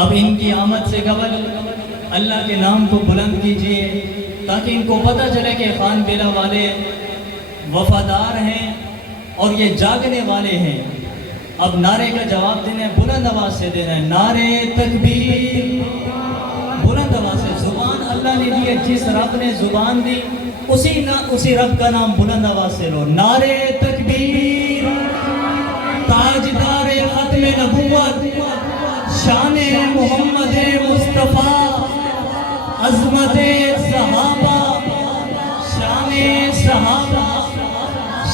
اب ان کی آمد سے قبل اللہ کے نام کو بلند کیجیے تاکہ ان کو پتہ چلے کہ خان بیلا والے وفادار ہیں اور یہ جاگنے والے ہیں۔ اب نعرے کا جواب دینا ہے، بلند آواز سے دینا ہے، نعرے تکبیر، بلند آواز سے۔ زبان اللہ نے دی ہے، جس رب نے زبان دی اسی رب کا نام بلند آواز سے لو۔ نعرے تکبیر، تاجدار ختم نبوت، شان محمد مصطفیٰ، عظمت صحابہ، شان صحابہ،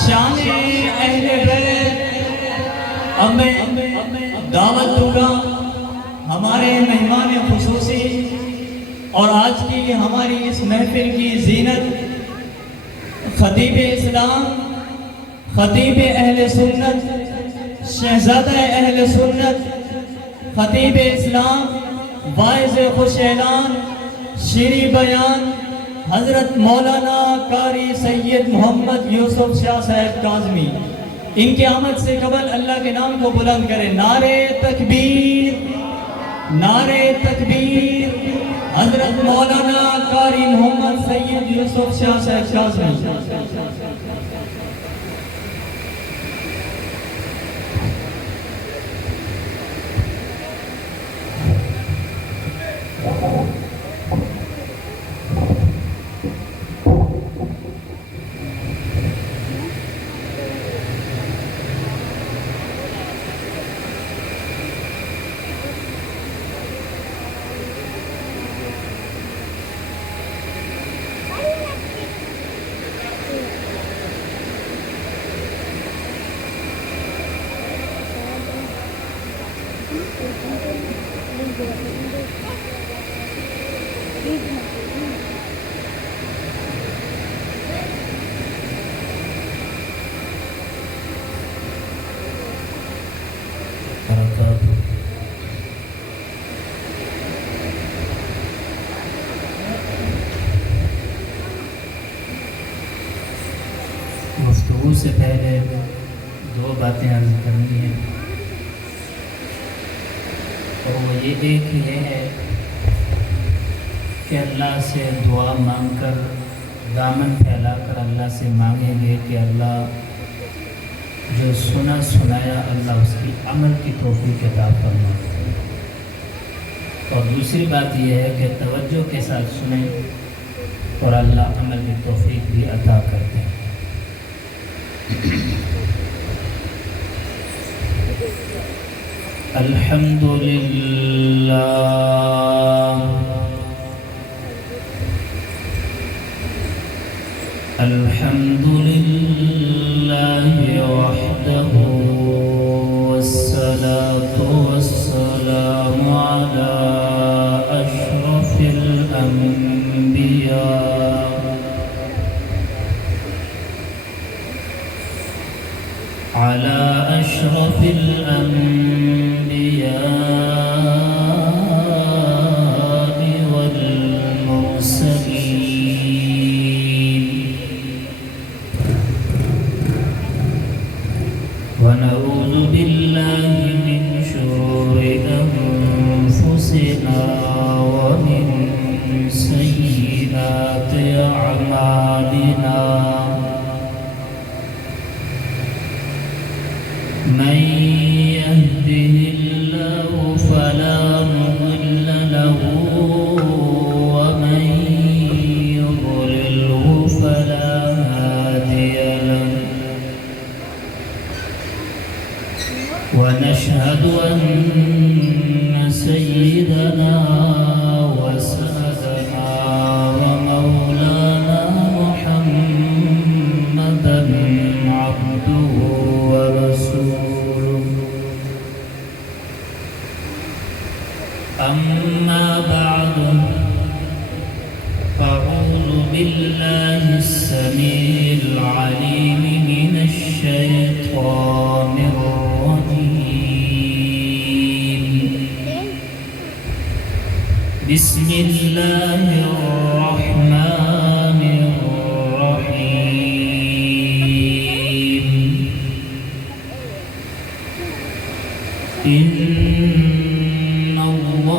شان اہل بیت۔ اب میں دعوت دوں گا ہمارے مہمان خصوصی اور آج کی ہماری اس محفل کی زینت، خطیب اسلام، خطیب اہل سنت، شہزادہ اہل سنت، خطیب اسلام، واعظ خوش اعلان، شیریں بیان، حضرت مولانا قاری سید محمد یوسف شاہ صاحب کاظمی۔ ان کی آمد سے قبل اللہ کے نام کو بلند کریں، نعرے تکبیر، نعرے تکبیر، حضرت مولانا قاری محمد سید یوسف شاہ صاحب کاظمی۔ گفتگو سے پہلے دو باتیں عرض کرنی ہیں، اور وہ ایک یہ ہے کہ اللہ سے دعا مانگ کر، دامن پھیلا کر اللہ سے مانگیں گے کہ اللہ جو سنا سنایا اللہ اس کی عمل کی توفیق عطا فرما۔ اور دوسری بات یہ ہے کہ توجہ کے ساتھ سنیں اور اللہ عمل کی توفیق بھی عطا کرتے ہیں۔ الحمدللہ الحمدللہ وحدہ والصلاة والسلام علی اشرف الانبیاء على أشرف الأنبياء والمرسلين، ونعوذ بالله من شرور أنفسنا ومن سيئات أعمالنا، من يهده الله فلا مضل له ومن يضلله فلا هادي له، ونشهد أن سيدنا وسندنا ومولانا محمدا عبده ورسوله، أما بعد فأعوذ بالله السميع العليم من الشيطان الرجيم، بسم الله الرحمن الرحيم، إن الله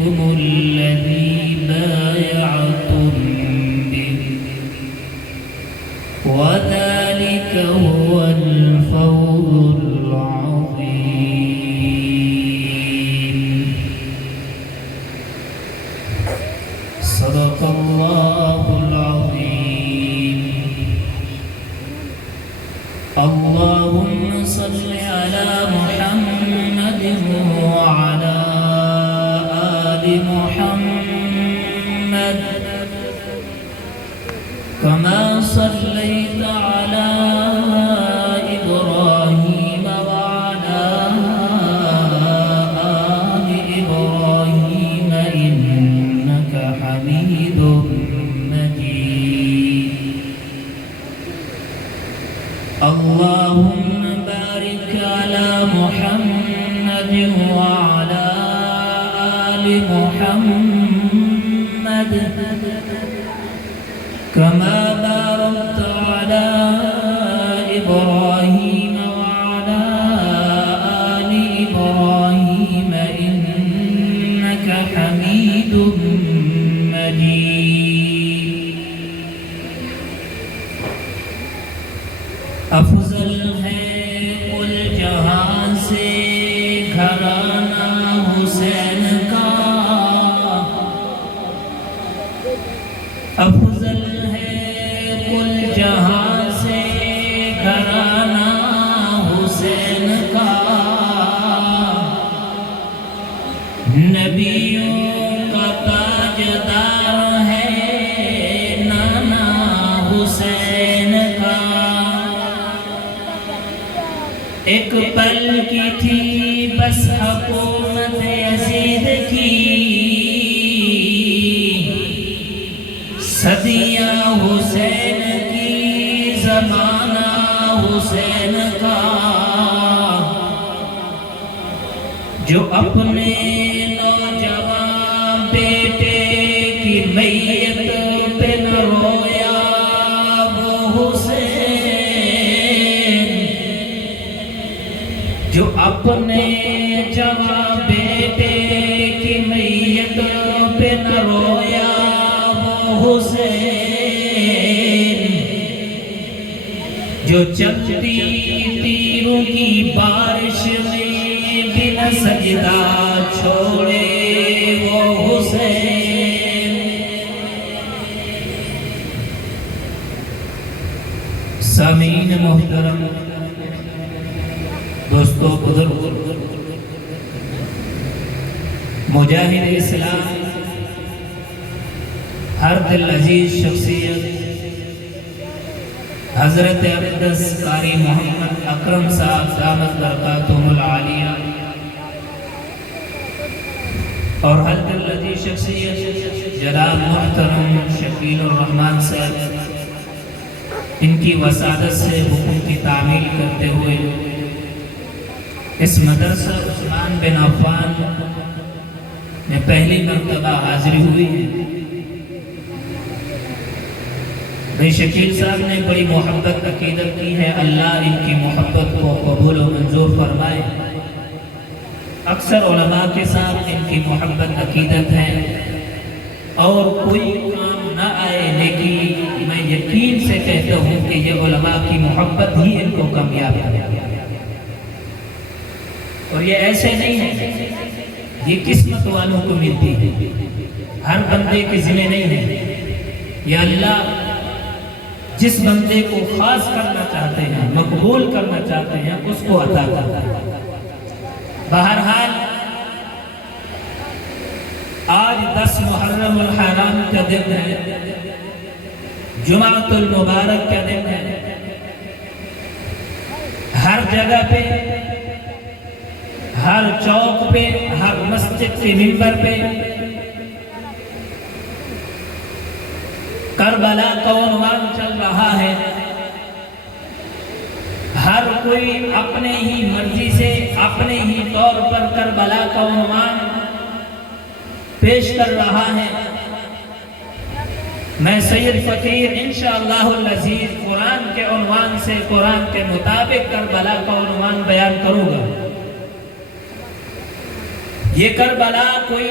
موقفكم الذي بايعتم به وذلك هو الفوز العظيم. صدق الله العظيم. اللهم صل على محمد وعلى آل محمد كما صليت على إبراهيم وعلى آل إبراهيم إنك حميد مجيد. اللهم بارك على محمد وعلى آل محمد كما باركت على إبراهيم وعلى آل إبراهيم إنك حميد مجيد. افضل ہے کل جہاں سے گھرانہ حسین کا، افضل ہے کل جہاں سے گھرانہ حسین کا، نبیوں کا تاجدار ہے نانا حسین کا. ایک پل کی تھی بس حکومت یزید کی، صدیاں حسین کی زمانہ حسین کا، جو اپنے نوجوان بیٹے کی میت پہ نہ رویا وہ حسین، جو اپنے جوان بیٹے کی میت پہ نہ رویا وہ حسین، جو چلتی تیروں کی بارش میں بنا سجدہ چھوڑے وہ حسین. سامعین محترم، دوستو، بزرگ، مجاہد اسلام، ہر دل عزیز شخصیت حضرت اقدس قاری محمد اکرم صاحب دامت برکاتہم العالیہ، اور ہر دل عزیز شخصیت جناب محترم شکیل الرحمن صاحب، ان کی وسادت سے حکم کی تعمیل کرتے ہوئے اس مدرسہ عثمان بن عفان میں پہلی مرتبہ حاضری ہوئی ہے. بھائی شکیل صاحب نے بڑی محبت عقیدت کی ہے، اللہ ان کی محبت کو قبول و منظور فرمائے. اکثر علماء کے ساتھ ان کی محبت عقیدت ہے، اور کوئی کام نہ آئے لیکن میں یقین سے کہتا ہوں کہ یہ علماء کی محبت ہی ان کو کامیاب کرے. اور یہ ایسے نہیں ہے، یہ قسمت والوں کو ملتی ہے، ہر بندے کے ذمہ نہیں ہے. یہ اللہ جس بندے کو خاص کرنا چاہتے ہیں، مقبول کرنا چاہتے ہیں، اس کو عطا کرتا ہے. بہرحال آج 10 محرم الحرام کا دن ہے، جمعۃ المبارک کا دن ہے. ہر جگہ پہ، ہر چوک پہ، ہر مسجد کے ممبر پہ کربلا کا عنوان چل رہا ہے. ہر کوئی اپنے ہی مرضی سے، اپنے ہی طور پر کربلا کا عنوان پیش کر رہا ہے. میں سید فقیر انشاءاللہ العزیز قرآن کے عنوان سے، قرآن کے مطابق کربلا کا عنوان بیان کروں گا. یہ کربلا کوئی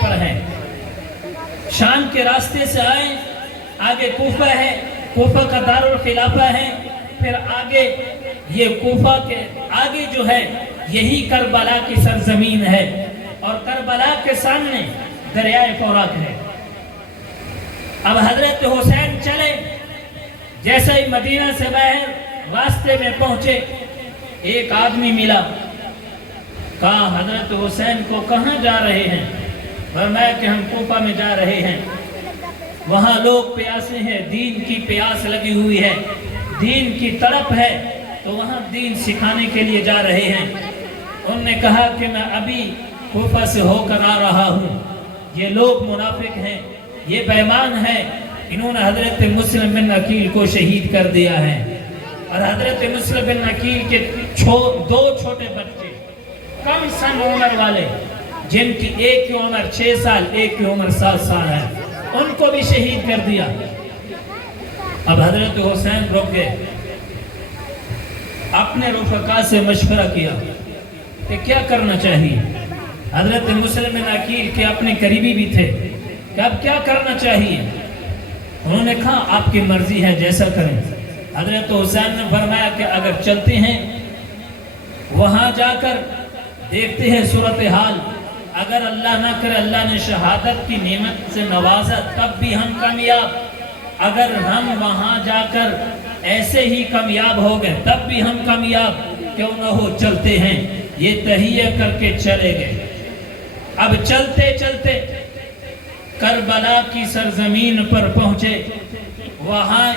پر ہیں، شام کے راستے سے آئیں، آگے کوفہ ہے، کوفہ کا دارالخلافہ ہے، پھر آگے یہ کوفہ کے آگے جو ہے یہی کربلا کی سرزمین ہے، اور کربلا کے سامنے دریائے فورات ہے۔ اب حضرت حسین چلے، جیسے ہی مدینہ سے باہر راستے میں پہنچے، ایک آدمی ملا، کہا حضرت حسین کو کہاں جا رہے ہیں؟ فرمایا کہ ہم کوفہ میں جا رہے ہیں، وہاں لوگ پیاسے ہیں، دین کی پیاس لگی ہوئی ہے، دین کی تڑپ ہے، تو وہاں دین سکھانے کے لیے جا رہے ہیں۔ انہوں نے کہا کہ میں ابھی کوفہ سے ہو کر آ رہا ہوں، یہ لوگ منافق ہیں، یہ بیمان ہیں، انہوں نے حضرت مسلم بن عقیل کو شہید کر دیا ہے۔ اور حضرت مسلم بن عقیل کے دو چھوٹے بچے کم سن عمر والے، جن کی ایک کی عمر 6 سال، ایک کی عمر 7 سال ہے، ان کو بھی شہید کر دیا۔ اب حضرت حسین رک گئے، اپنے رفقا سے مشورہ کیا کہ کیا کرنا چاہیے۔ حضرت مسلم بن عقیل کے اپنے قریبی بھی تھے کہ اب کیا کرنا چاہیے۔ انہوں نے کہا آپ کی مرضی ہے، جیسا کریں۔ حضرت حسین نے فرمایا کہ اگر چلتے ہیں، وہاں جا کر دیکھتے ہیں صورتحال، اگر اللہ نہ کرے اللہ نے شہادت کی نعمت سے نوازا تب بھی ہم کامیاب، اگر ہم وہاں جا کر ایسے ہی کامیاب ہو گئے تب بھی ہم کامیاب، کیوں نہ ہو چلتے ہیں۔ یہ تہیہ کر کے چلے گئے۔ اب چلتے چلتے کربلا کی سرزمین پر پہنچے، وہاں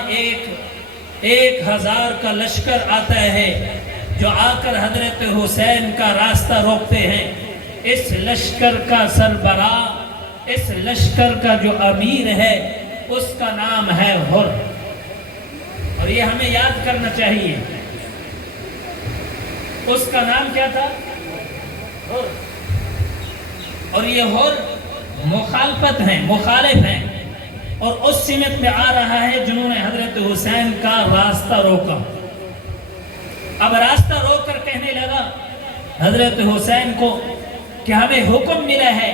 1000 کا لشکر آتا ہے جو آ کر حضرت حسین کا راستہ روکتے ہیں۔ اس لشکر کا سربراہ، اس لشکر کا جو امیر ہے، اس کا نام ہے حر، اور یہ ہمیں یاد کرنا چاہیے۔ اس کا نام کیا تھا؟ حر۔ اور یہ حر مخالفت ہیں، مخالف ہیں، اور اس سمت میں آ رہا ہے جنہوں نے حضرت حسین کا راستہ روکا۔ اب راستہ روک کر کہنے لگا حضرت حسین کو کہ ہمیں حکم ملا ہے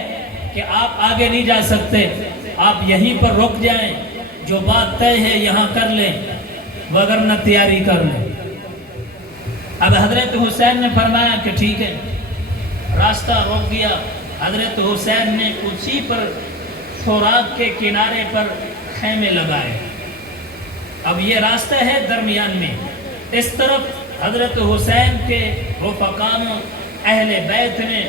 کہ آپ آگے نہیں جا سکتے، آپ یہیں پر رک جائیں، جو بات طے ہے یہاں کر لیں، وگرنہ تیاری کر لیں۔ اب حضرت حسین نے فرمایا کہ ٹھیک ہے، راستہ روک دیا۔ حضرت حسین نے اسی پر فورات کے کنارے پر خیمے لگائے۔ اب یہ راستہ ہے درمیان میں، اس طرف حضرت حسین کے رفقاء اہل بیت نے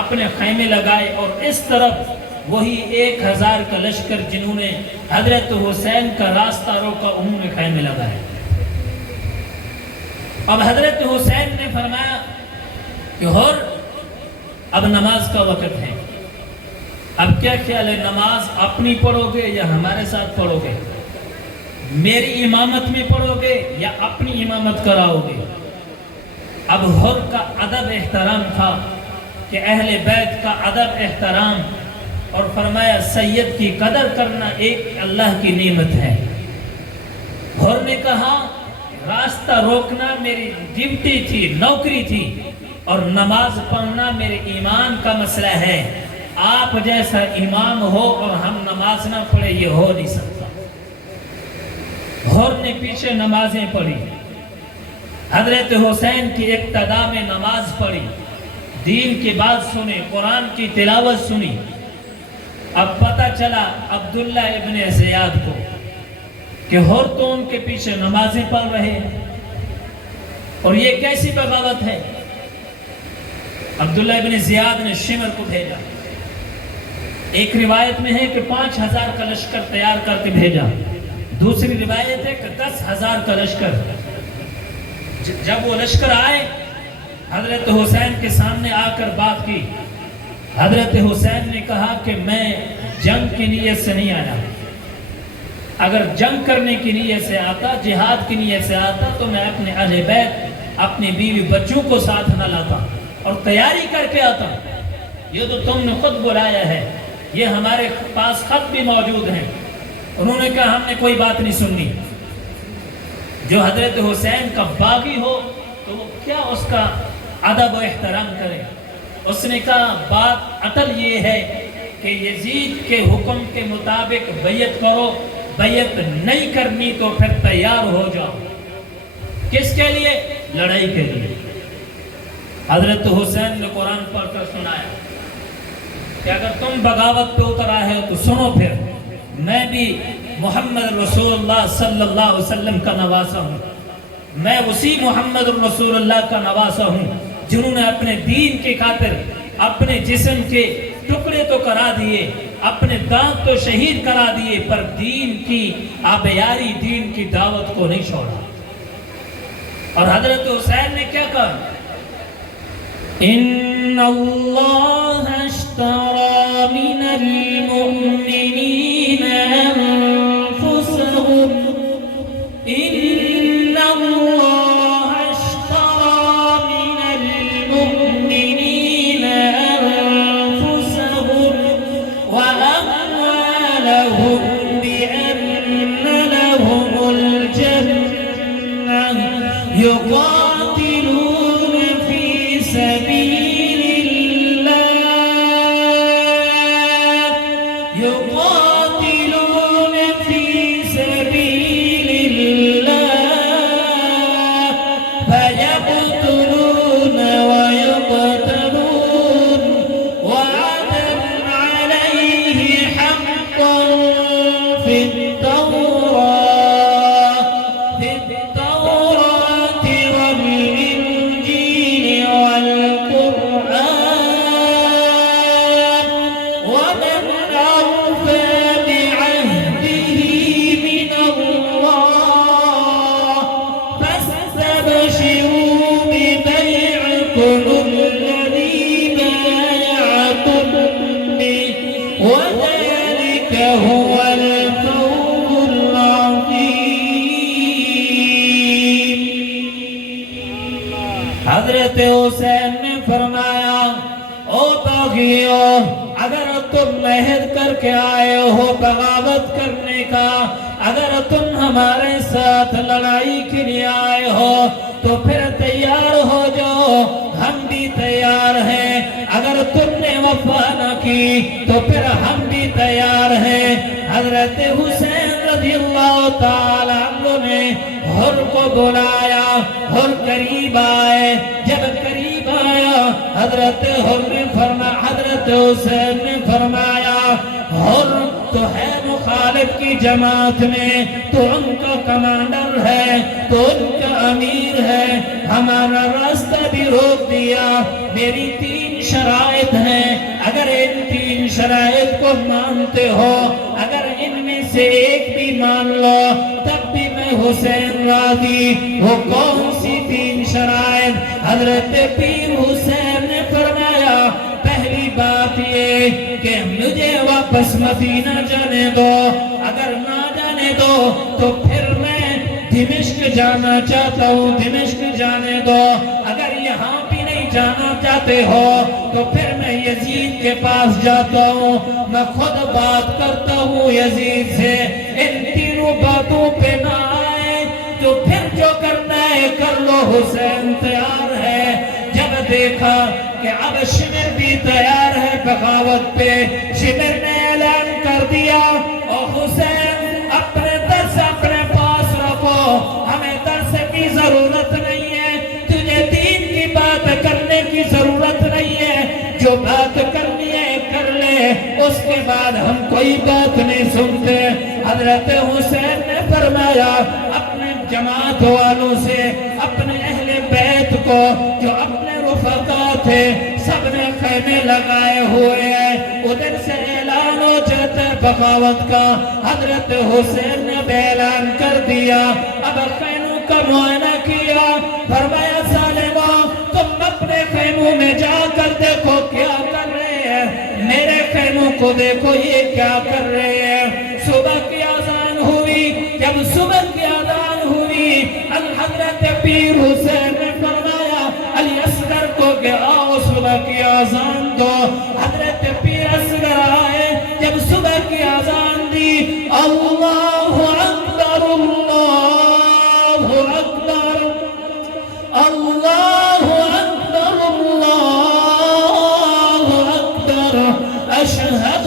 اپنے خیمے لگائے، اور اس طرف وہی 1000 کا لشکر جنہوں نے حضرت حسین کا راستہ روکا، انہوں نے خیمے لگائے۔ اب حضرت حسین نے فرمایا کہ حر اب نماز کا وقت ہے، اب کیا خیال ہے، نماز اپنی پڑھو گے یا ہمارے ساتھ پڑھو گے؟ میری امامت میں پڑھو گے یا اپنی امامت کراؤ گے؟ اب حر کا ادب احترام تھا کہ اہل بیت کا ادب احترام، اور فرمایا سید کی قدر کرنا ایک اللہ کی نعمت ہے۔ حر نے کہا راستہ روکنا میری ڈیوٹی تھی، نوکری تھی، اور نماز پڑھنا میرے ایمان کا مسئلہ ہے۔ آپ جیسا امام ہو اور ہم نماز نہ پڑھے، یہ ہو نہیں سکتا۔ حر نے پیچھے نمازیں پڑھی، حضرت حسین کی اقتداء میں نماز پڑھی، دین کی بات سنی، قرآن کی تلاوت سنی۔ اب پتہ چلا عبداللہ ابن زیاد کو کہ حر تو ان کے پیچھے نمازیں پڑھ رہے ہیں، اور یہ کیسی بغاوت ہے۔ عبداللہ ابن زیاد نے شمر کو بھیجا، ایک روایت میں ہے کہ 5000 کا لشکر تیار کر کے بھیجا، دوسری روایت ہے کہ 10,000 کا لشکر۔ جب وہ لشکر آئے، حضرت حسین کے سامنے آ کر بات کی۔ حضرت حسین نے کہا کہ میں جنگ کی نیت سے نہیں آیا، اگر جنگ کرنے کی نیت سے آتا، جہاد کی نیت سے آتا، تو میں اپنے اہل بیت، اپنی بیوی بچوں کو ساتھ نہ لاتا اور تیاری کر کے آتا۔ یہ تو تم نے خود بلایا ہے، یہ ہمارے پاس خط بھی موجود ہیں۔ انہوں نے کہا ہم نے کوئی بات نہیں سننی۔ جو حضرت حسین کا باغی ہو تو وہ کیا اس کا ادب و احترام کرے۔ اس نے کہا بات اٹل یہ ہے کہ یزید کے حکم کے مطابق بیعت کرو، بیعت نہیں کرنی تو پھر تیار ہو جاؤ۔ کس کے لیے؟ لڑائی کے لیے۔ حضرت حسین نے قرآن پڑھ کر سنایا کہ اگر تم بغاوت پہ اتر آئے ہو تو سنو، پھر میں بھی محمد رسول اللہ صلی اللہ علیہ وسلم کا نواسا ہوں، میں اسی محمد رسول اللہ کا نواسا ہوں جنہوں نے اپنے دین کی خاطر اپنے جسم کے ٹکڑے تو کرا دیے، اپنے دانت تو شہید کرا دیے، پر دین کی آبیاری، دین کی دعوت کو نہیں چھوڑا۔ اور حضرت حسین نے کیا کہا؟ ان اللہ اشترى من المؤمنین انفسهم ان اللہ اشترى من المؤمنین انفسهم واموالهم بان لهم الجنہ يقاتلون في سبيل الله، يقاتلون في سبيل الله فيقتلون ويقتلون وعدا عليه حقا في التوراة والإنجيل والقرآن ومن أوفى بعهده من الله فاستبشروا ببيعكم الذي بايعتم به وذلك هو الفوز العظيم۔ حضرت حسین نے فرمایا، او باغیو، اگر تم عہد کر کے آئے ہو بغاوت کرنے کا، اگر تم ہمارے ساتھ لڑائی کے لیے آئے ہو تو پھر تیار ہو جاؤ، ہم بھی تیار ہیں۔ اگر تم نے وفا نہ کی تو پھر ہم بھی تیار ہیں۔ حضرت حسین رضی اللہ تعالی عنہ نے حر کو بلایا، حر قریب آئے، جب قریب آیا حضرت حر نے فرمایا، حضرت حسین نے فرمایا، حر تو ہے مخالف کی جماعت میں، تو ان کا کمانڈر ہے، تو ان کا امیر ہے، ہمارا راستہ بھی روک دیا۔ میری 3 شرائط ہیں، اگر ان 3 شرائط کو مانتے ہو، اگر ان میں سے ایک بھی مان لو تب بھی میں حسین راضی۔ وہ کون سی 3 شرائط؟ حضرت پیر حسین نے فرمایا، پہلی بات یہ کہ مجھے واپس مدینہ جانے دو، اگر نہ جانے دو تو پھر میں دمشق جانا چاہتا ہوں، دمشق جانے دو، اگر یہاں بھی نہیں جانا چاہتے ہو تو پھر میں یزید کے پاس جاتا ہوں، میں خود بات کرتا ہوں یزید سے۔ ان 3 باتوں پہ نہ آئے تو پھر جو کرنا ہے کر لو، حسین تیار ہے۔ جب دیکھا کہ اب شمر بھی تیار ہے بغاوت پہ، شمر نے اعلان کر دیا، اور حسین اپنے درس اپنے پاس رکھو، ہمیں درس کی ضرورت نہیں ہے، تجھے دین کی بات کرنے کی ضرورت نہیں ہے، جو بات کرنی ہے کر لے، اس کے بعد ہم کوئی بات نہیں سنتے۔ حضرت حسین نے فرمایا اپنے جماعت والوں سے، اپنے اہل بیت کو جو اپنے رفقا تھے، سب نے خیمے لگائے ہوئے ہیں، ادھر سے اعلان ہو جاتا ہے بغاوت کا۔ حضرت حسین نے اعلان کر دیا، اب خیموں کا معائنہ کیا، فرمایا ظالمو، تم اپنے خیموں میں جا کر دیکھو کیا کر رہے ہیں، میرے خیموں کو دیکھو یہ کیا کر رہے ہیں۔ صبح کی اذان ہوئی، جب صبح کی اذان ہوئی، حضرت پیر حسین نے فرمایا علی اصغر کو کہ آؤ صبح کی اذان دو۔ حضرت پیر اصغر آئے، جب صبح کی اذان دی، اللہ اکبر اللہ اکبر اللہ اکبر اللہ اکبر اشہد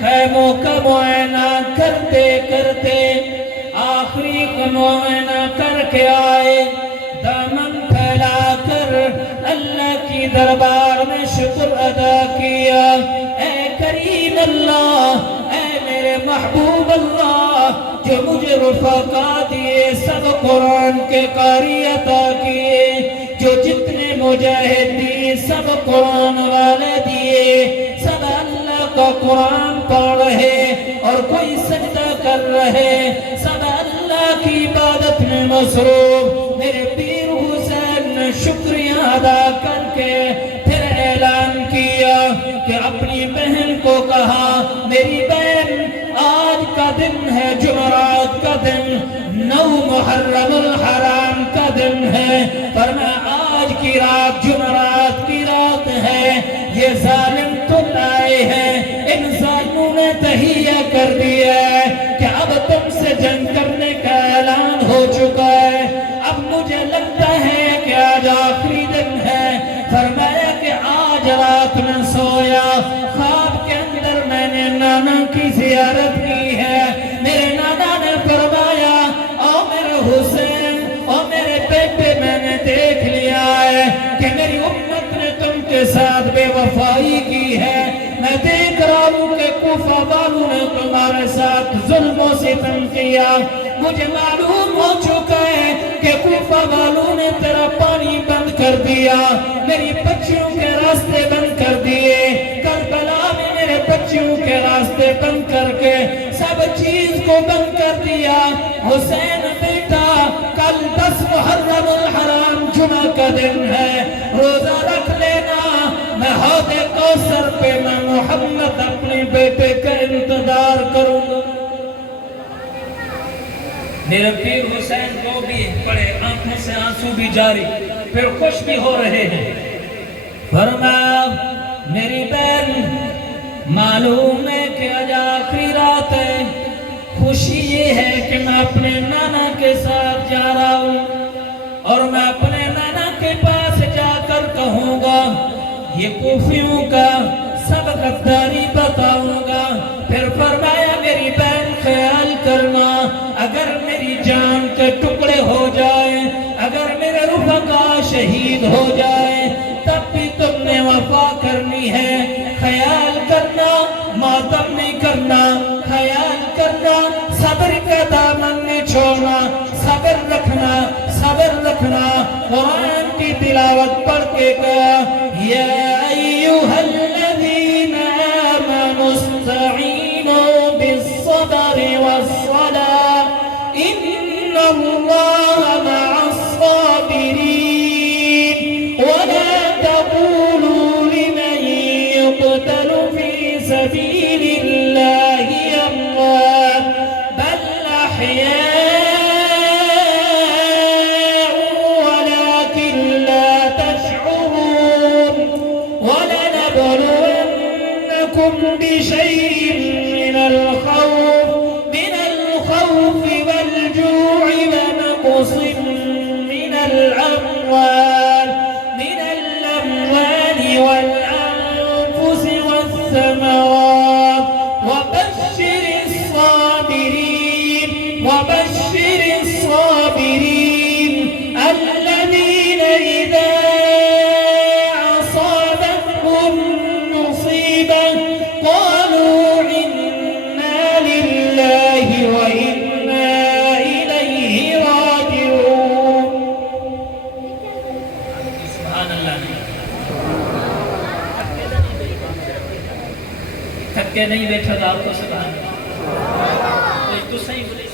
خیموں کا معائنہ کرتے کرتے آخری کا معائنہ کر کے آئے، دامن پھیلا کر اللہ کی دربار میں شکر ادا کیا۔ اے کریم اللہ، اے میرے محبوب اللہ، جو مجھے رفقا دیے، سب قرآن کے قاری عطا کیے، جو جتنے مجاہد دیے سب قرآن والے دیے، سب اللہ کا قرآن پڑھ رہے اور کوئی سجدہ کر رہے، سب اللہ کی عبادت میں مصروف۔ میرے پیر حسین نے شکریہ ادا کر کے پھر اعلان کیا کہ اپنی بہن کو کہا، میری بہن آج کا دن ہے، جمعرات کا دن، 9 محرم الحرام کا دن ہے، فرمایا آج کی رات جمعرات کی رات ہے، یہ ظالم تو لائے ہیں، ان ظالموں نے تہیہ کر دیا ہے کہ اب تم سے جنگ کرنے کا اعلان ہو چکا ہے، اب مجھے لگتا ہے کہ آج آخری دن ہے۔ فرمایا کہ آج رات میں سویا، خواب کے اندر میں نے نانا کی زیارت کی ہے، میرے نانا نے فرمایا، او میرے حسین، او میرے بیٹے، میں نے دیکھ لیا ہے کہ میری امت نے تم کے ساتھ بے وفائی کی ہے، میں دیکھ رہا ہوں کہ کوفہ والوں نے تمہارے ساتھ ظلم و ستم کیا، مجھے معلوم ہو چکا ہے کہ کوفہ والوں نے تیرا پانی بند کر دیا، میری بچیوں کے راستے بند کر دیے، کربلا میں میرے بچیوں کے راستے بند کر کے سب چیز کو بند کر دیا۔ حسین بیٹا، کل 10 محرم الحرام جمعہ کا دن ہے، روزہ رکھ لینا، میں حوض کوثر پہ میں محمد اپنے بیٹے کا انتظار کروں گا۔ میرے پیر حسین کو بھی پڑے، آنکھوں سے آنسو بھی جاری، پھر خوش بھی ہو رہے ہیں۔ فرمایا، میری بہن، معلوم ہے کہ آج آخری رات ہے، خوشی یہ ہے کہ میں اپنے نانا کے ساتھ جا رہا ہوں اور میں اپنے نانا کے پاس جا کر کہوں گا، یہ کوفیوں کا سب غداری بتاؤں گا۔ پھر فرمایا، میری بہن خیال کرنا، اگر میری جان کے ٹکڑے ہو جائے، اگر میرے رفقا شہید ہو جائے، تب بھی تم نے وفا کرنی ہے، خیال کرنا، ماتم نہیں کرنا، خیال کرنا، صبر کا دامن نہیں چھوڑنا، صبر رکھنا، صبر رکھنا۔ قرآن کی تلاوت پڑھ کے کہا، یا ایوہا الذین آمنوا استعینوا بالصبر والصلاة ان اللہ مع الصابرین ولا تقولوا لمن يقتل في سبيل الله اموات بل احیاء ولكن لا تشعرون ولنبلونكم بشيء من الخوف والجوع ونقص من الأموال والأنفس والثمرات وبشر الصابرين الذين إذا أصابتهم مصيبة قالوا إنا لله وإنا إليه راجعون۔ سبحان اللہ، تھک کے نہیں بیٹھا تھا آپ کو، سبحان اللہ، تو صحیح بولے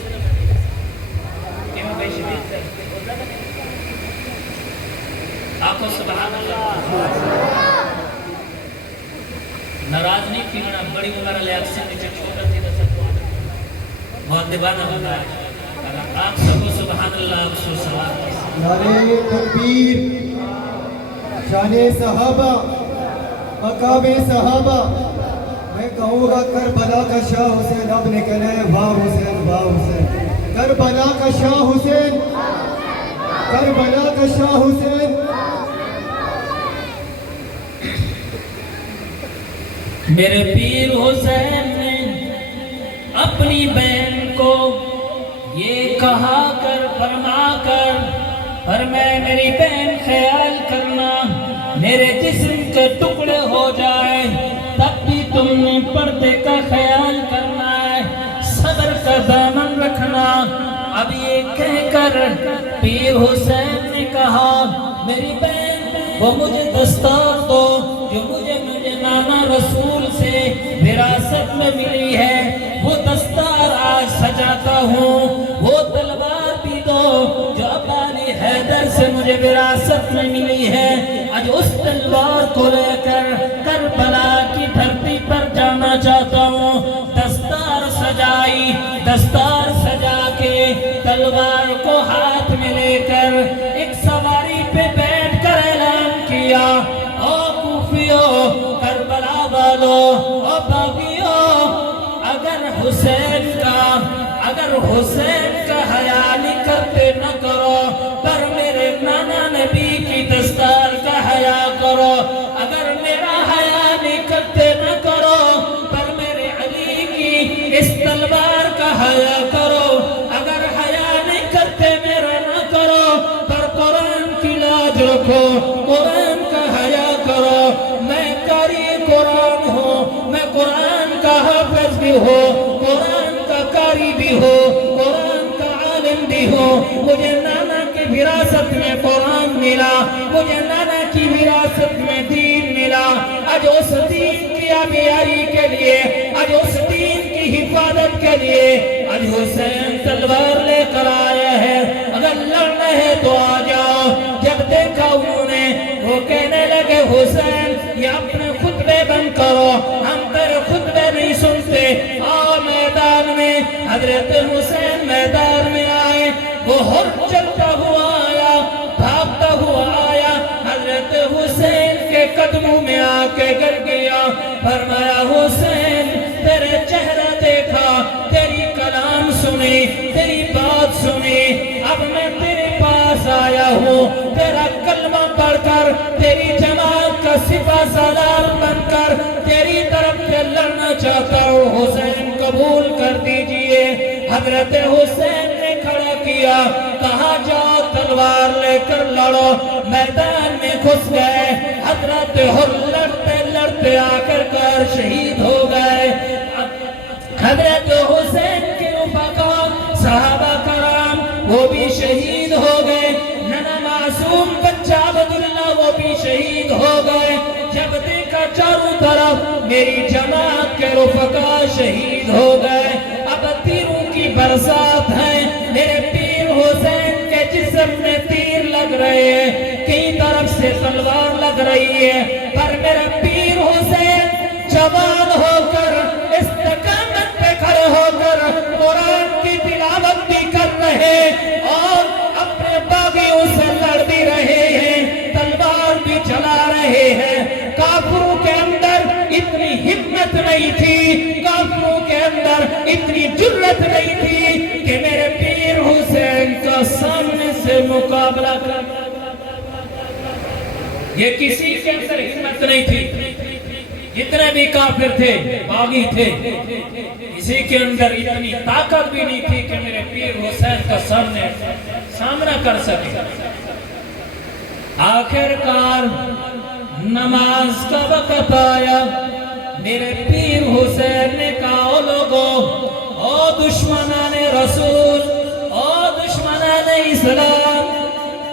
آپ کو، سبحان اللہ۔ ناراض نہیں پھرنا، بڑی عمر لے آپ سے نیچے چھوٹا تھی بہت دیوانہ ہوتا ہے، آپ سب کو سبحان اللہ، آپ سو سلام۔ نعرہ تکبیر، شان صحابہ، مقام صحابہ۔ میں کہوں گا کربلا کا شاہ حسین اب نکلے، واہ حسین، واہ حسین، کربلا کا شاہ حسین، کربلا کا شاہ حسین۔ میرے پیر حسین نے کہا کر فرما کر فرمائے میری بہن خیال کرنا میرے جسم کے ٹکڑے ہو جائے تب بھی تم نے پردے کا خیال کرنا ہے، صبر کا دامن رکھنا۔ اب یہ کہہ کر پیر حسین نے کہا میری بہن وہ مجھے دستار دو جو مجھے نانا رسول سے وراثت میں ملی ہے، وہ دستار آج سجاتا ہوں، وہ تلوار بھی دو جو ابا علی حیدر سے مجھے وراثت میں ملی ہے، آج اس تلوار کو لے کر کربلا کی دھرتی پر جانا چاہتا ہوں۔ دستار سجائی، دستار سجا کے تلوار کو ہاتھ میں لے کر ایک سواری پہ بیٹھ کر اعلان کیا، او کوفیو، کربلا والو، او باغیو، اگر حسین کا حیا نہیں کرتے نہ کرو، پر میرے نانا نبی کی دستار کا حیا کرو، اگر میرا حیا نہیں کرتے نہ کرو، پر میرے علی کی اس تلوار کا حیا کرو، اگر حیا نہیں کرتے میرا نہ کرو، پر قرآن کی لاج رکھو، قرآن کا حیا کرو، میں قاری قرآن ہوں، میں قرآن کا حافظ بھی ہوں، قرآن کا قاری بھی ہوں، قرآن کا عالم بھی ہوں، مجھے نانا کی وراثت میں قرآن ملا، مجھے نانا کی وراثت میں دین ملا، آج اس دین کی آبیاری کے لیے، آج اس دین کی حفاظت کے لیے آج حسین تلوار لے کر آیا ہے، اگر لڑنا ہے تو آ جاؤ۔ جب دیکھا انہوں نے وہ کہنے لگے حسین یہ اپنے خطبے بند کرو، ہم تیرے خطبے نہیں سنتے، آؤ میدان میں۔ حضرت حسین میدان میں آئے، وہ ہر چلتا ہوا آیا، بھاگتا ہوا آیا، حضرت حسین کے قدموں میں آ کے گر گیا، فرمایا حسین تیرے چہرہ دیکھا، تیری کلام سنی، تیری بات سنی، اب میں تیرے پاس آیا ہوں، تیرا کلمہ پڑھ کر تیری جماعت کا سپہ سالار بن کر تیری طرف سے لڑنا چاہتا ہوں، حسین قبول کر دیجئے۔ حضرت حسین نے کھڑا کیا، کہا جاؤ تلوار لے کر لڑو، میدان میں گھس گئے، حضرت لڑتے لڑتے آ کر شہید ہو گئے۔ حضرت حسین کے رفقا صحابہ کرام وہ بھی شہید ہو گئے، نانا معصوم بچہ عبداللہ وہ بھی شہید ہو گئے۔ جب دیکھا چاروں طرف میری جماعت کے رفقا شہید ہو گئے، اب تیروں کی برسات ہے، میرے پیر حسین کے جسم میں تیر لگ رہے ہیں، کئی طرف سے تلوار لگ رہی ہے، پر میرا پیر حسین جوان ہو کر استقامت پہ کھڑے ہو کر قرآن کی تلاوت بھی کر رہے اور اپنے باغیوں سے لڑ بھی رہے ہیں، تلوار بھی چلا رہے ہیں۔ کافروں کے اندر اتنی ہمت نہیں تھی، کافروں کے اندر اتنی جرت نہیں تھی کہ میرے پیر حسین کا سامنے سے مقابلہ کر، یہ کسی کے اندر ہمت نہیں تھی، جتنے بھی کافر تھے باغی تھے، کسی کے اندر اتنی طاقت بھی نہیں تھی کہ میرے پیر حسین کا سامنا کر سکے۔ آخر کار نماز کا وقت آیا، میرے پیر حسین نے کہا او لوگو، او دشمنان رسول، او دشمنان اسلام،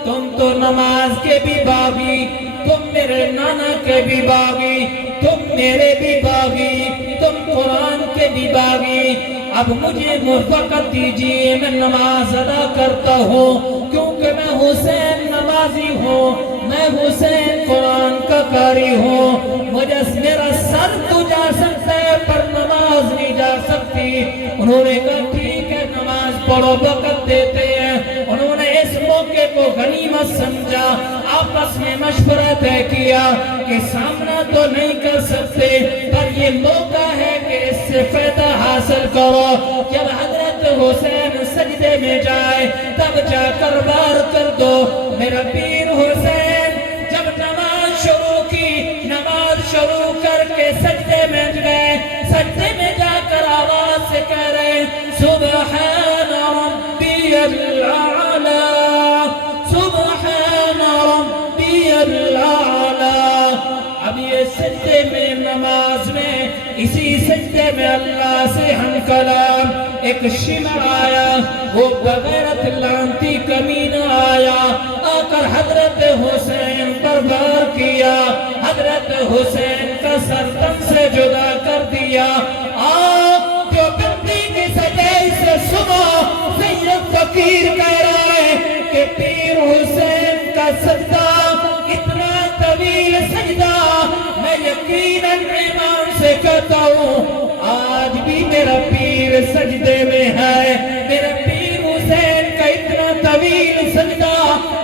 تم تو نماز کے بھی باغی، تم میرے نانا کے بھی باغی، تم میرے بھی باغی، تم قرآن کے بھی باغی، اب مجھے موافقت دیجئے، میں نماز ادا کرتا ہوں، کیونکہ میں حسین نمازی ہوں، میں حسین قرآن کا قاری ہوں، مجھے میرا سر تو جا سکتا ہے پر نماز نہیں جا سکتی۔ انہوں نے کہا ٹھیک ہے نماز پڑھو، وقت دیتے ہیں۔ انہوں نے اس موقع کو غنیمت سمجھا، آپس میں مشورہ طے کیا کہ سامنا تو نہیں کر سکتے پر یہ موقع ہے کہ اس سے فائدہ حاصل کرو۔ جب حضرت حسین سجدے میں جائے تب جا کر وار کر دو۔ میرا پیر حسین جب نماز شروع کی، نماز شروع کر کے سجدے میں گئے، سجدے میں جا کر آواز سے کہہ رہے سبحان ربی رستے میں اللہ سے ہم کلام ایک شمع آیا، وہ بغیرت لانتی کمینہ آیا، آ کر حضرت حسین پر وار کیا، حضرت حسین کا سر تن سے جدا کر دیا۔ آپ جو بندی کی سجائی سے سنو، سید فقیر کہہ رہا ہے کہ پیر حسین کا سجدہ اتنا طویل سجدہ، میں یقیناً ایمان سے کہتا ہوں آج بھی میرا پیر سجدے میں ہے۔ میرا پیر حسین کا اتنا طویل سجدہ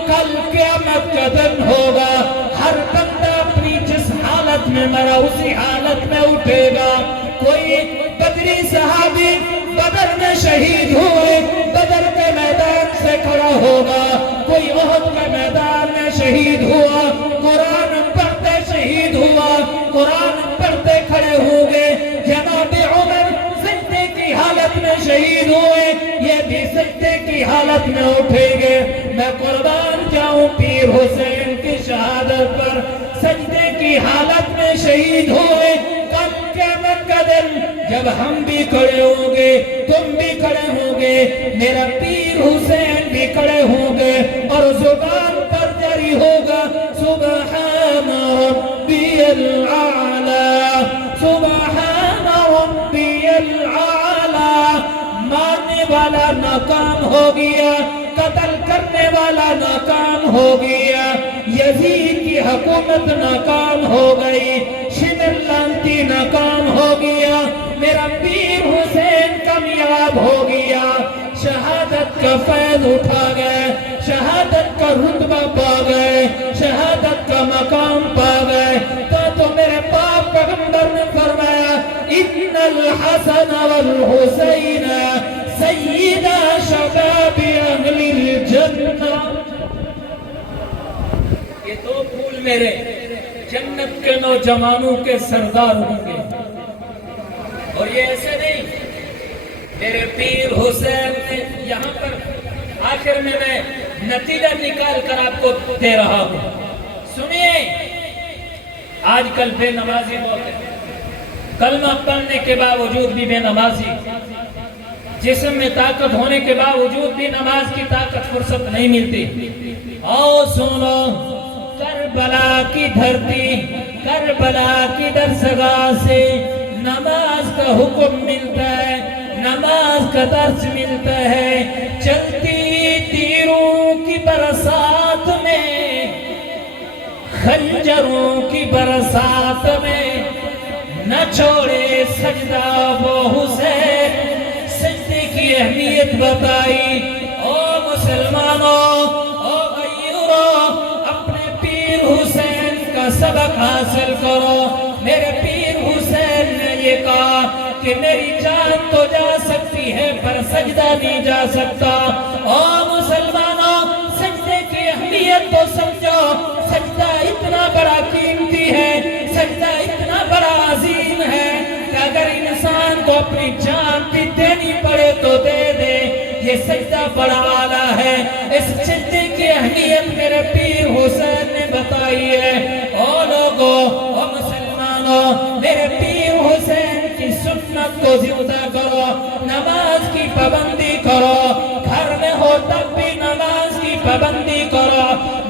کل قیامت کا دن ہوگا، ہر بندہ اپنی جس حالت میں مرا اسی حالت میں اٹھے گا۔ کوئی بدری صحابی بدر میں شہید ہوئے، بدر کے میدان سے کھڑا ہوگا، کوئی احد کے میدان میں شہید ہوا، قرآن پڑھتے شہید ہوا، قرآن پڑھتے کھڑے ہوں گے۔ جناب عمر سجدے کی حالت میں شہید ہوئے، یہ بھی سجدے کی حالت میں اٹھیں گے۔ میں قربان جاؤں پیر حسین کی شہادت پر، سجدے کی حالت میں شہید ہوئے۔ کل قیامت کا دن جب ہم بھی کھڑے ہوں گے، تم بھی کھڑے ہوں گے، میرا پیر حسین بھی کھڑے ہوں گے، اور زبان پر جاری ہوگا سبحان ربی العالی، سبحان ربی العالی۔ مارنے والا ناکام ہو گیا، قتل کرنے والا ناکام ہو گیا، یزید کی حکومت ناکام ہو گئی، شمر لانتی ناکام ہو گیا، میرا پیر حسین کامیاب ہو گیا، شہادت کا فیض اٹھا گئے، شہادت کا رتبہ پا گئے، شہادت کا مقام پا گئے۔ تو میرے پاک پیغمبر نے فرمایا ان الحسن والحسین سیدہ شباب اہل الجنہ۔ یہ دو پھول میرے جنت کے نوجوانوں کے سردار ہوں گے، اور یہ ایسے نہیں، میرے پیر حسین نے یہاں پر آخر میں نتیجہ نکال کر آپ کو دے رہا ہوں۔ سنیے، آج کل بے نمازی بہت ہے، کلمہ پڑھنے کے باوجود بھی بے نمازی، جسم میں طاقت ہونے کے باوجود بھی نماز کی طاقت فرصت نہیں ملتی۔ آؤ سنو، کربلا کی دھرتی، کربلا کی درسگاہ سے نماز کا حکم ملتا ہے، نماز کا درس ملتا ہے۔ چلتی تیروں کی برسات میں، خنجروں کی برسات میں، نہ چھوڑے سجدہ وہ حسین۔ سجدے کی اہمیت بتائی۔ او مسلمانوں، او غیوروں، اپنے پیر حسین کا سبق حاصل کرو۔ میرے پیر حسین نے یہ کہا کہ میری جان تو جا سکتی ہے پر سجدہ نہیں جا سکتا۔ او مسلمانوں، سجدے کی اہمیت تو سمجھو، سجدہ اتنا بڑا قیمتی ہے، سجدہ اتنا بڑا عظیم ہے کہ اگر انسان کو اپنی جان بھی دینی پڑے تو دے دے۔ یہ سجدہ بڑا اعلیٰ ہے، اس سجدے کی اہمیت میرے پیر حسین نے بتائی ہے۔ او لوگوں، او مسلمانوں، میرے پیر حسین کی سنت کو زندہ کرو، نماز کی پابندی کرو، گھر میں ہو تب بھی نماز کی پابندی کرو،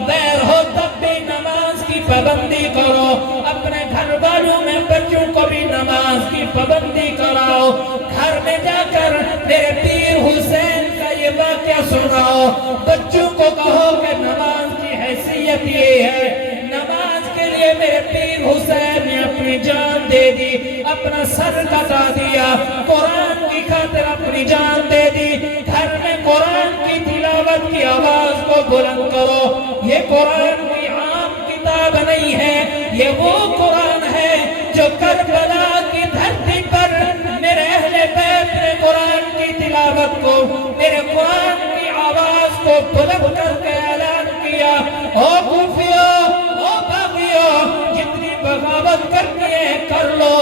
غیر ہو تب بھی نماز کی پابندی کرو، اپنے گھر والوں میں بچوں کو بھی نماز کی پابندی کراؤ۔ گھر میں جا کر میرے پیر حسین کا یہ واقعہ سناؤ، بچوں کو کہو کہ نماز کی حیثیت یہ ہے، نماز کے لیے میرے پیر حسین نے اپنی جان دے دی، اپنا سر کٹا دیا، قرآن کی خاطر اپنی جان دے دی۔ گھر میں قرآن کی تلاوت کی آواز کو بلند کرو۔ یہ قرآن کی عام کتاب نہیں ہے، یہ وہ قرآن ہے جو کربلا کی دھرتی پر میرے اہل بیت نے قرآن کی تلاوت کو، میرے قرآن کی آواز کو بلند کر کے اعلان کیا۔ او کوفیوں، او باغیوں، جتنی بغاوت کرنی ہے کر لو،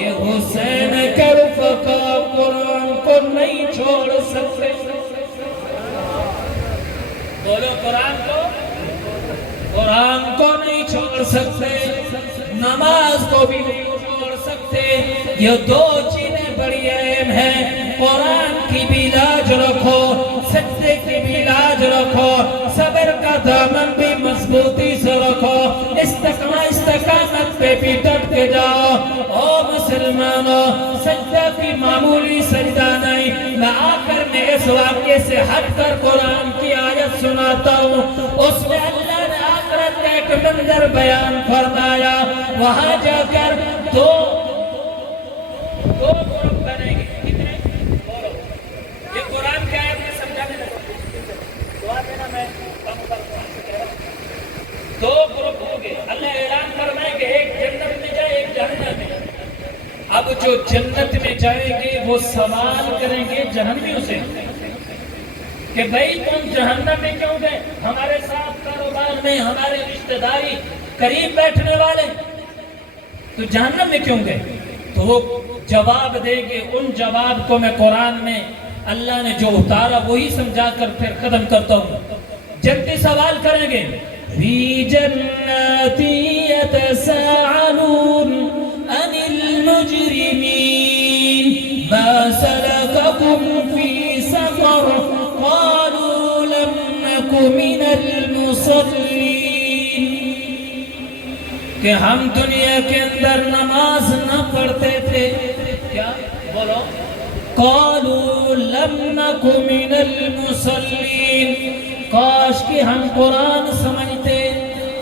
یہ حسین کے رفقا قرآن کو نہیں چھوڑ سکتے۔ بولو، قرآن کو نہیں چھوڑ سکتے، نماز کو بھی نہیں چھوڑ سکتے۔ یہ دو چیزیں قرآن کی بھی لاج رکھو، سجدے کی بھی لاج رکھو، صبر کا دامن بھی مضبوطی سے رکھو، استقامت پہ بھی ڈٹ کے جاؤ۔ او مسلمانوں، سجدہ کی معمولی سجدہ نہیں، میں آخر میں اس واقعے سے ہٹ کر قرآن کی آیت سناتا ہوں۔ اس میں اللہ نے آخرت کا ایک منظر بیان فرمایا، وہاں جا کر دو گروپ بنیں گے۔ کتنے؟ بولو، یہ قرآن کی آیت میں سمجھانے لگا، دعا دینا میں کم کرتا ہوں۔ دو گروپ ہوں گے، اللہ اعلان فرمائے کہ ایک جنت میں جائے، ایک جہنم میں۔ اب جو جنت میں جائیں گے وہ سوال کریں گے جہنمیوں سے کہ بھائی تم جہنم میں کیوں گئے؟ ہمارے ساتھ کاروبار میں ہمارے رشتہ داری قریب بیٹھنے والے، تو جہنم میں کیوں گئے؟ تو وہ جواب دیں گے۔ ان جواب کو میں قرآن میں اللہ نے جو اتارا وہی سمجھا کر پھر ختم کرتا ہوں۔ جنتی سوال کریں گے، فی جنات یتساءلون عن المجرمین ما سلککم فی سقر قالوا لم نک من المصلین، کہ ہم دنیا کے اندر نماز نہ پڑھتے تھے، کیا بولو، قالوا لم نک من المصلین، کاش کہ ہم قرآن سمجھتے،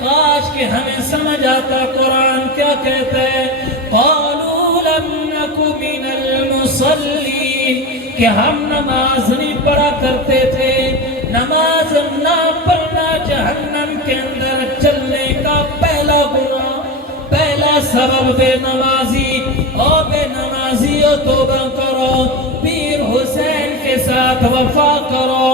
کاش کہ ہمیں سمجھ آتا قرآن کیا کہتا ہے۔ قالوا لم نک من المصلین، کہ ہم نماز نہیں پڑھا کرتے تھے۔ نماز نہ پڑھنا جہنم کے اندر چلنے کا پہلا گناہ، پہلا سبب بے نمازی۔ او بے نمازیوں توبہ کرو، پیر حسین کے ساتھ وفا کرو۔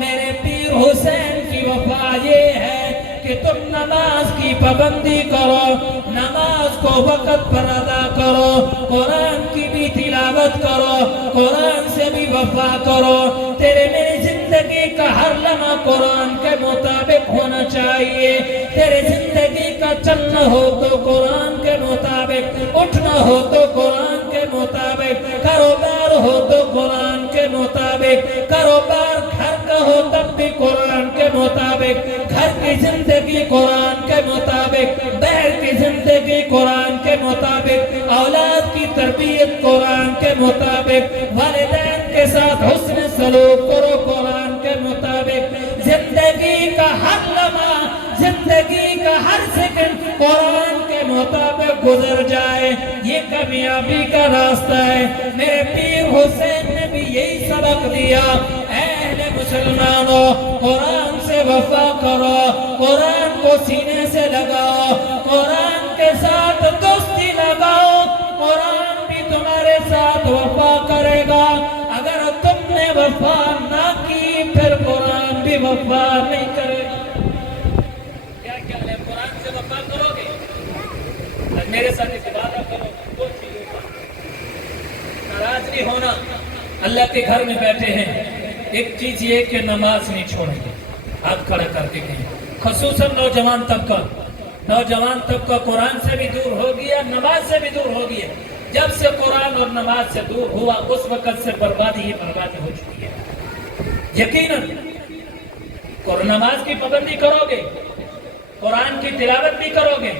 میرے پیر حسین کی وفا یہ ہے کہ تم نماز کی پابندی کرو، نماز کو وقت پر ادا کرو، قرآن کی بھی تلاوت کرو، قرآن سے بھی وفا کرو۔ تیرے میری زندگی کا ہر لمحہ قرآن کے مطابق ہونا چاہیے۔ تیرے زندگی کا چلنا ہو تو قرآن کے مطابق، اٹھنا ہو تو قرآن کے مطابق، کاروبار ہو تو قرآن کے مطابق، کاروبار گھر کا ہو تب بھی قرآن کے مطابق، گھر کی زندگی قرآن کے مطابق، باہر کی زندگی قرآن کے مطابق، اولاد کی تربیت قرآن کے مطابق، والدین کے ساتھ حسن سلوک کرو قرآن کے مطابق۔ زندگی کا ہر لمحہ، زندگی کا ہر سیکنڈ قرآن کے مطابق گزر جائے، یہ کامیابی کا راستہ ہے۔ میرے پیر حسین نے بھی یہی سبق دیا۔ اہل مسلمانوں، قرآن سے وفا کرو، قرآن کو سینے سے لگاؤ، قرآن کے ساتھ دوستی لگاؤ، قرآن بھی تمہارے ساتھ وفا کرے گا۔ اگر تم نے وفا نہ کی پھر قرآن بھی وفا نہیں کرے گا۔ کیا خیال ہے، قرآن سے وفا کرو گے؟ میرے ساتھ ایک وعدہ کرو، دو چیزوں کا، ناراض نہیں ہونا۔ اللہ کے گھر میں بیٹھے ہیں، ایک چیز یہ کہ نماز نہیں چھوڑیں گے، ہاتھ کھڑا کر کے کہیں، خصوصاً نوجوان طبقہ قرآن سے بھی دور ہو گیا، نماز سے بھی دور ہو گیا۔ جب سے قرآن اور نماز سے دور ہوا اس وقت سے بربادی ہو چکی ہے۔ یقیناً نماز کی پابندی کرو گے، قرآن کی تلاوت بھی کرو گے،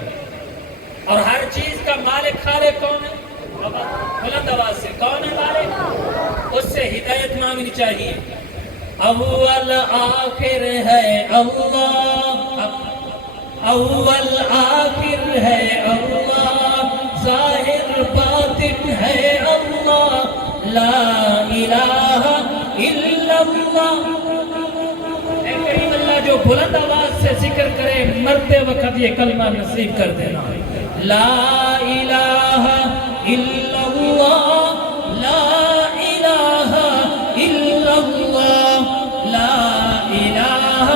اور ہر چیز کا مالک خالق کون ہے؟ بلند آواز سے، کون ہے مالک؟ اس سے ہدایت مانگنی چاہیے۔ اول آخر ہے اللہ، اول آخر ہے اللہ، ظاہر باطن ہے اللہ، لا الہ الا اللہ۔ اے کریم اللہ، جو بلند آواز سے ذکر کرے مرتے وقت یہ کلمہ نصیب کر دینا، لا الہ الا اللہ، لا الہ الا اللہ، لا الہ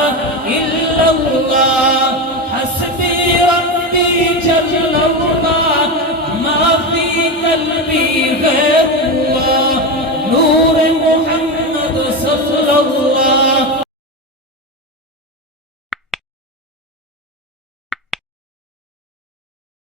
الا اللہ، حسبی ربی جل اللہ، ما فی قلبی غیر